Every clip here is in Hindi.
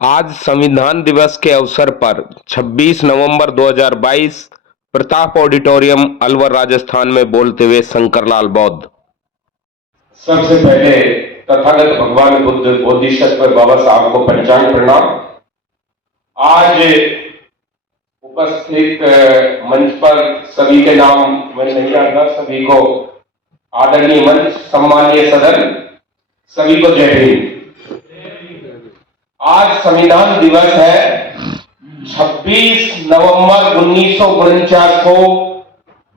आज संविधान दिवस के अवसर पर 26 नवंबर 2022 प्रताप ऑडिटोरियम अलवर राजस्थान में बोलते हुए शंकरलाल बौद्ध। सबसे पहले तथागत भगवान बुद्ध बोधिसत्व बाबा साहब को पंचांग प्रणाम। आज उपस्थित मंच पर सभी के नाम मैं नहीं जानता, सभी को आदरणीय मंच, सम्मानीय सदन, सभी को जय हिंद। आज संविधान दिवस है। 26 नवंबर 1949 को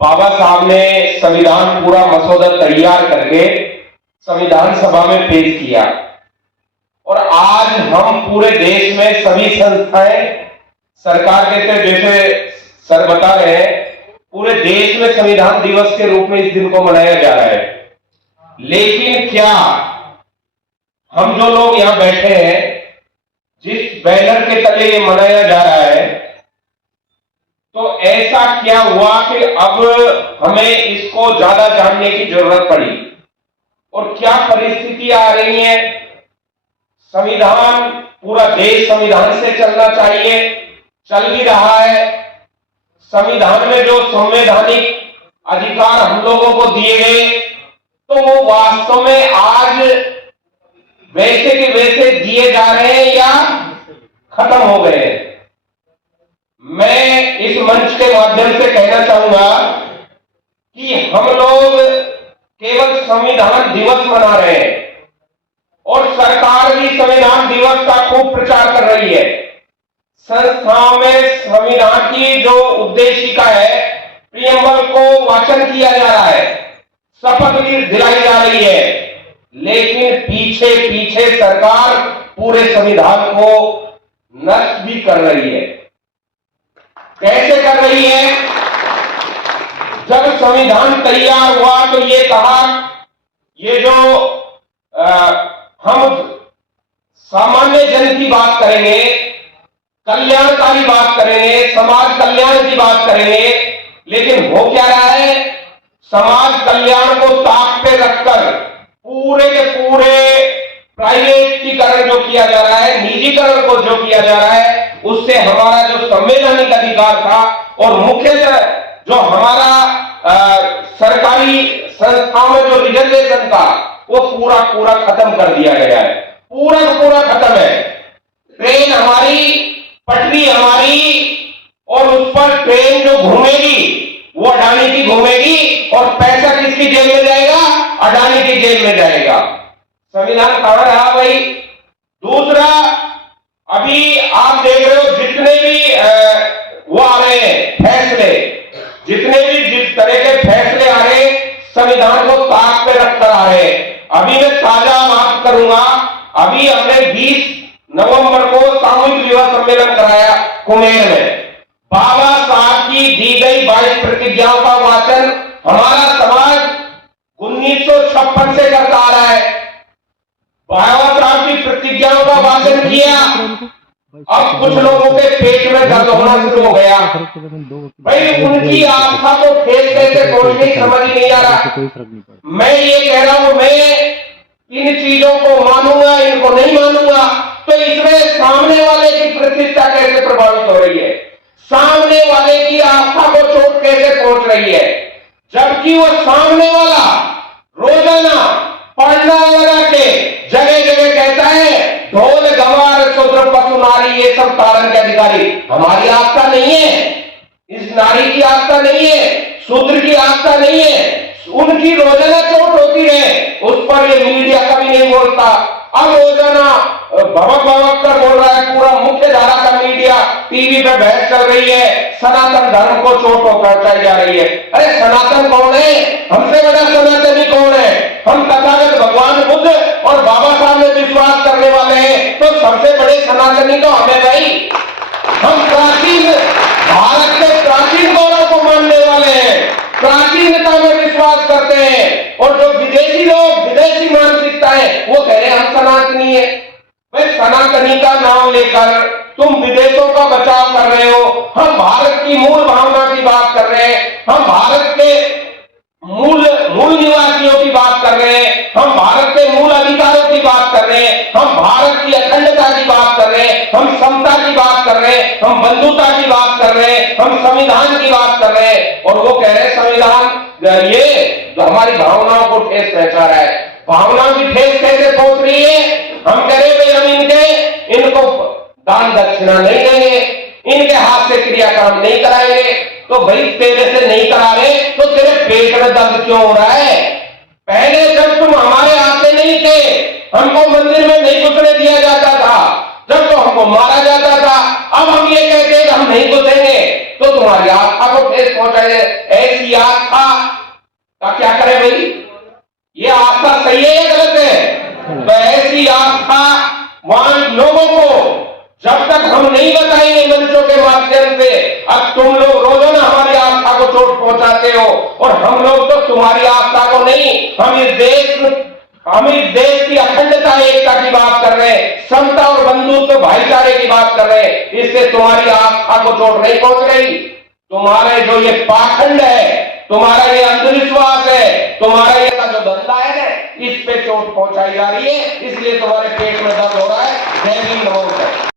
बाबा साहब ने संविधान पूरा मसौदा तैयार करके संविधान सभा में पेश किया और आज हम पूरे देश में सभी संस्थाएं, सरकार के जैसे सर बता रहे हैं, पूरे देश में संविधान दिवस के रूप में इस दिन को मनाया जा रहा है। लेकिन क्या हम जो लोग यहां बैठे हैं, जिस बैनर के तले ये मनाया जा रहा है, तो ऐसा क्या हुआ कि अब हमें इसको ज्यादा जानने की जरूरत पड़ी और क्या परिस्थितियां आ रही हैं? संविधान, पूरा देश संविधान से चलना चाहिए, चल भी रहा है। संविधान में जो संवैधानिक अधिकार हम लोगों को दिए गए, तो वो वास्तव में आज वैसे के वैसे दिए जा रहे हैं या खत्म हो गए हैं? मैं इस मंच के माध्यम से कहना चाहूंगा कि हम लोग केवल संविधान दिवस मना रहे हैं और सरकार भी संविधान दिवस का खूब प्रचार कर रही है। संस्थाओं में संविधान की जो उद्देशिका है, प्रियम्बल को वाचन किया जा रहा है, शपथ भी दिलाई जा रही है, लेकिन पीछे पीछे सरकार पूरे संविधान को नष्ट भी कर रही है। कैसे कर रही है? जब संविधान तैयार हुआ तो ये कहा, ये जो हम सामान्य जन की बात करेंगे, कल्याणकारी बात करेंगे, समाज कल्याण की बात करेंगे, लेकिन हो क्या रहा है? समाज कल्याण को ताक पे रखकर पूरे के पूरे प्राइवेटीकरण जो किया जा रहा है, निजीकरण को जो किया जा रहा है, उससे हमारा जो संवैधानिक अधिकार था और मुख्यतः जो हमारा सरकारी संस्थाओं में जो रिजर्वेशन था, वो पूरा पूरा खत्म कर दिया गया है। पूरा पूरा खत्म है। ट्रेन हमारी, पटरी हमारी, और उस पर ट्रेन जो घूमेगी वो अडानी की घूमेगी और पैसा किसकी जेब में जाएगा? अडानी की जेब में जाएगा। संविधान कहां रहा भाई? दूसरा, अभी आप देख रहे हो जितने भी वो आ रहे हैं फैसले, जितने भी जिस तरह के फैसले आ रहे हैं, संविधान को ताक पे रखकर आ रहे हैं। अभी मैं ताजा बात करूंगा, अभी हमने 20 नवंबर को सामूहिक विवाह सम्मेलन कराया कुमेर में। बाबा साहब की दी गई 22 प्रतिज्ञाओं का वाचन हमारा समाज 1956 से करता आ रहा है। बाबा साहब की प्रतिज्ञाओं का वाचन किया, अब कुछ लोगों के पेट में दर्द होना शुरू हो गया। भाई, उनकी आस्था को ठेस कैसे पहुंचनी समझ नहीं आ रहा। मैं ये कह रहा हूं, मैं इन चीजों को मानूंगा, इनको नहीं मानूंगा, तो इसमें सामने वाले की प्रतिष्ठा कैसे प्रभावित हो रही है, सामने वाले की आस्था को चोट कैसे पहुंच रही है, जबकि वो सामने वाला रोजाना पढ़ना लगा के जगह जगह कहता है ढोल गवार शूद्र पशु नारी ये सब तारण के अधिकारी। हमारी आस्था नहीं है, इस नारी की आस्था नहीं है, शूद्र की आस्था नहीं है। उनकी रोजाना चोट होती है, उस पर ये मीडिया कभी नहीं बोलता। अब रोजाना भवक भवक कर बोल रहा है पूरा मुख्य धारा का मीडिया, टीवी पे बहस चल रही है, सनातन धर्म को चोट पहुंचाई जा रही है। अरे सनातन कौन है? हमसे बड़ा सनातनी कौन है? हम तथागत भगवान बुद्ध और बाबा साहब में विश्वास करने वाले हैं, तो सबसे बड़े सनातनी तो हमें भाई। हम प्राचीन भारत के प्राचीन गौरव को मानने वाले हैं, प्राचीनता में विश्वास करते हैं, और जो विदेशी लोग, विदेशी मानसिकता है, वो कह रहे हैं हम सनातनी है। भाई, सनातनी का नाम लेकर तुम विदेशों का बचाव कर रहे हो, हम भारत की मूल भावना की बात कर रहे हैं, हम भारत के मूल निवासियों की बात कर रहे हैं, हम भारत के मूल अधिकारों की बात कर रहे हैं, हम भारत की अखंडता की बात कर रहे हैं, हम समता की बात कर रहे हैं, हम बंधुता की बात कर रहे हैं, हम संविधान की बात कर रहे हैं, और वो कह रहे हैं संविधान ये जो हमारी भावनाओं को ठेस पहुंचा रहा है। भावनाओं की ठेस कैसे पहुंच रही है? हम कह रहे भाई हम इनको दान दक्षिणा नहीं देंगे, इनके हाथ से क्रियाक्रम नहीं कराएंगे। तो भाई तेरे से नहीं करा रहे तो तेरे पेट में दर्द क्यों हो रहा है? पहले जब तुम हमारे आते नहीं थे, हमको मंदिर में नहीं घुसने दिया जाता था, जब तो हमको मारा जाता था, अब हम ये कहते हैं कि हम नहीं घुसेंगे, तो तुम्हारी आस्था को ठेस पहुंचाए। ऐसी आस्था का क्या करे भाई? ये आस्था सही है या गलत है? तो ऐसी आस्था वहां लोगों को जब तक हम नहीं बताएंगे मंचों के माध्यम से, अब तुम लोग रोजाना हमारी आस्था को चोट पहुंचाते हो, और हम लोग तो तुम्हारी आस्था को नहीं, हम इस देश की अखंडता एकता की बात कर रहे हैं, समता और बंधुत्व भाईचारे की बात कर रहे हैं। इससे तुम्हारी आस्था को चोट नहीं पहुंच रही। तुम्हारे जो ये पाखंड है, तुम्हारा ये अंधविश्वास है, तुम्हारा ये जो धंधा है ना, इस पे चोट पहुंचाई जा रही है, इसलिए तुम्हारे पेट में दर्द हो रहा है। जय हिंद, नमो।